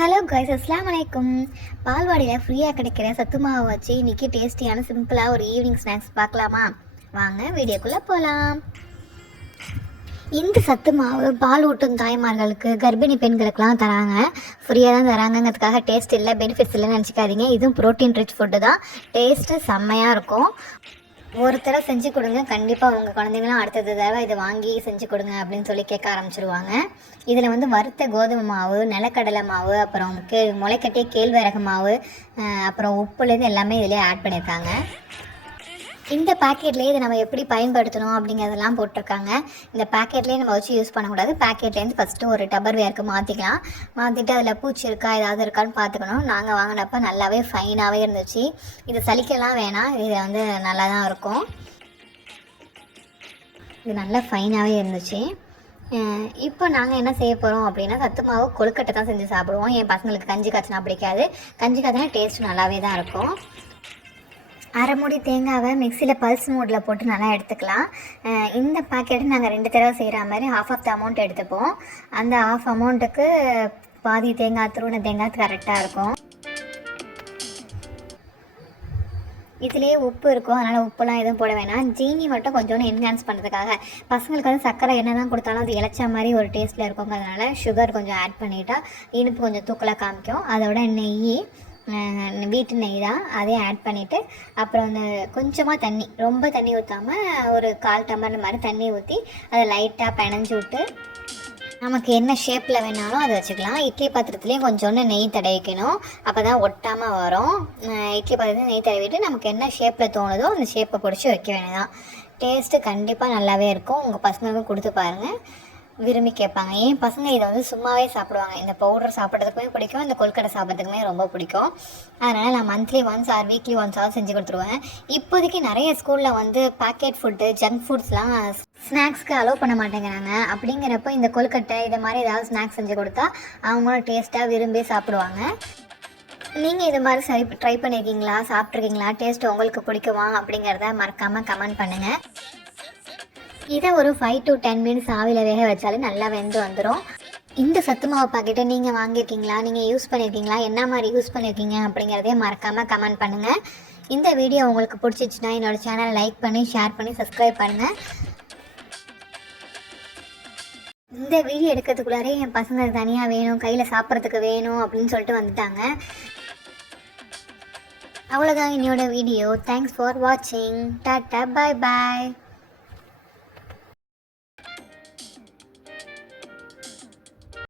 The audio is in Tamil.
ஹலோ கைஸ், அஸ்ஸலாமு அலைக்கும். பால்வாடியில் ஃப்ரீயாக கிடைக்கிற சத்து மாவை வச்சு இன்றைக்கி டேஸ்டியான சிம்பிளாக ஒரு ஈவினிங் ஸ்நாக்ஸ் பார்க்கலாமா? வாங்க வீடியோக்குள்ளே போகலாம். இந்த சத்து மாவு பால் ஊட்டும் தாய்மார்களுக்கு, கர்ப்பிணி பெண்களுக்கெலாம் தராங்க. ஃப்ரீயாக தான் தராங்கங்கிறதுக்காக டேஸ்ட் இல்லை, பெனிஃபிட்ஸ் இல்லைன்னு நினச்சிக்காதீங்க. இதுவும் ப்ரோட்டீன் ரிச் ஃபுட்டு தான். டேஸ்ட்டு செம்மையாக இருக்கும். ஒரு தடவை செஞ்சு கொடுங்க, கண்டிப்பாக உங்கள் குழந்தைங்களாம் அடுத்தது தடவை இதை வாங்கி செஞ்சு கொடுங்க அப்படின்னு சொல்லி கேட்க ஆரம்பிச்சிருவாங்க. இதில் வந்து வறுத்த கோதுமை மாவு, நிலக்கடலை மாவு, அப்புறம் முளைக்கட்டிய கேழ்வரகு மாவு, அப்புறம் உப்புலேருந்து எல்லாமே இதிலே ஆட் பண்ணியிருக்காங்க. இந்த பேக்கெட்லேயே இதை நம்ம எப்படி பயன்படுத்தணும் அப்படிங்கிறதெல்லாம் போட்டிருக்காங்க. இந்த பேக்கெட்லேயே நம்ம வச்சு யூஸ் பண்ணக்கூடாது. பேக்கெட்லேருந்து ஃபஸ்ட்டு ஒரு டப்பர் வேர்க்கு மாற்றிக்கலாம். மாற்றிட்டு அதில் பூச்சி இருக்கா ஏதாவது இருக்கான்னு பார்த்துக்கணும். நாங்கள் வாங்கினப்போ நல்லாவே ஃபைனாகவே இருந்துச்சு. இது சலிக்கலாம் வேணாம், இது வந்து நல்லா தான் இருக்கும். இது நல்லா ஃபைனாகவே இருந்துச்சு. இப்போ நாங்கள் என்ன செய்ய போகிறோம் அப்படின்னா, சத்து மாவு கொழுக்கட்டை தான் செஞ்சு சாப்பிடுவோம். என் பசங்களுக்கு கஞ்சி காய்ச்சினா பிடிக்காது. கஞ்சி காய்ச்சினா டேஸ்ட் நல்லாவே தான் இருக்கும். அரை மூடி தேங்காவை மிக்சியில் பல்ஸ் மோடில் போட்டு நல்லா எடுத்துக்கலாம். இந்த பாக்கெட்டு நாங்கள் 2 தடவை செய்கிற மாதிரி ஆஃப் த அமௌண்ட் எடுத்துப்போம். அந்த ஆஃப் அமௌண்ட்டுக்கு பாதி தேங்காய், துருவன தேங்காய் கரெக்டாக இருக்கும். இதுலேயே உப்பு இருக்கும், அதனால் உப்புலாம் எதுவும் போட வேணாம். ஜீனி மட்டும் கொஞ்சோன்னு என்ஹான்ஸ் பண்ணுறதுக்காக. பசங்களுக்கு வந்து சர்க்கரை என்ன தான் கொடுத்தாலும் அது இளைச்ச மாதிரி ஒரு டேஸ்ட்டில் இருக்குங்கிறதுனால சுகர் கொஞ்சம் ஆட் பண்ணிவிட்டால் இனிப்பு கொஞ்சம் தூக்கலாக காமிக்கும். அதோட நெய், வீட்டு நெய் தான், அதையும் ஆட் பண்ணிவிட்டு அப்புறம் வந்து கொஞ்சமாக தண்ணி, ரொம்ப தண்ணி ஊற்றாமல் ஒரு 1/4 டம்ளர் மாதிரி தண்ணி ஊற்றி அதை லைட்டாக பிணைஞ்சி விட்டு நமக்கு என்ன ஷேப்பில் வேணாலும் அதை வச்சுக்கலாம். இட்லி பாத்திரத்துலேயும் கொஞ்சோன்னு நெய் தடவிக்கணும், அப்போ தான் ஒட்டாமல் வரும். இட்லி பாத்திரத்தில் நெய் தடவிட்டு நமக்கு என்ன ஷேப்பில் தோணுதோ அந்த ஷேப்பை பிடிச்சி வைக்க வேண்டியதான். டேஸ்ட்டு கண்டிப்பாக நல்லாவே இருக்கும். உங்கள் பசங்களுக்கும் கொடுத்து பாருங்கள், விரும்பி கேட்பாங்க. என் பசங்க இதை வந்து சும்மாவே சாப்பிடுவாங்க. இந்த பவுடர் சாப்பிட்றதுக்குமே பிடிக்கும், இந்த கொழுக்கட்டை சாப்பிட்றதுக்குமே ரொம்ப பிடிக்கும். அதனால் நான் மந்த்லி ஒன்ஸ் ஆர் வீக்லி ஒன்ஸாவது செஞ்சு கொடுத்துருவேன். இப்போதைக்கு நிறைய ஸ்கூலில் வந்து பேக்கெட் ஃபுட்டு, ஜங்க் ஃபுட்ஸ்லாம் ஸ்நாக்ஸ்க்கு அலோவ் பண்ண மாட்டேங்கிறாங்க. அப்படிங்கிறப்போ இந்த கொழுக்கட்டை இதை மாதிரி ஏதாவது ஸ்நாக்ஸ் செஞ்சு கொடுத்தா அவங்களும் டேஸ்ட்டாக விரும்பி சாப்பிடுவாங்க. நீங்கள் இது மாதிரி ட்ரை பண்ணியிருக்கீங்களா, சாப்பிட்ருக்கீங்களா, டேஸ்ட்டு உங்களுக்கு பிடிக்குமா அப்படிங்கிறத மறக்காமல் கமெண்ட் பண்ணுங்கள். இதை ஒரு 5 to 10 மினிட்ஸ் ஆவியில் வேக வச்சாலும் நல்லா வெந்து வந்துடும். இந்த சத்து மாவு பாக்கெட்டை நீங்கள் வாங்கியிருக்கீங்களா, நீங்கள் யூஸ் பண்ணியிருக்கீங்களா, என்ன மாதிரி யூஸ் பண்ணியிருக்கீங்க அப்படிங்கிறதே மறக்காமல் கமெண்ட் பண்ணுங்கள். இந்த வீடியோ உங்களுக்கு பிடிச்சிச்சுன்னா என்னோடய சேனலை லைக் பண்ணி, ஷேர் பண்ணி, சப்ஸ்கிரைப் பண்ணுங்கள். இந்த வீடியோ எடுக்கிறதுக்குள்ளாரே என் பசங்க தனியாக வேணும், கையில் சாப்பிட்றதுக்கு வேணும் அப்படின்னு சொல்லிட்டு வந்துட்டாங்க. அவ்வளோதான் என்னோட வீடியோ. தேங்க்ஸ் ஃபார் வாட்சிங். டாட்டா, பாய் பாய்.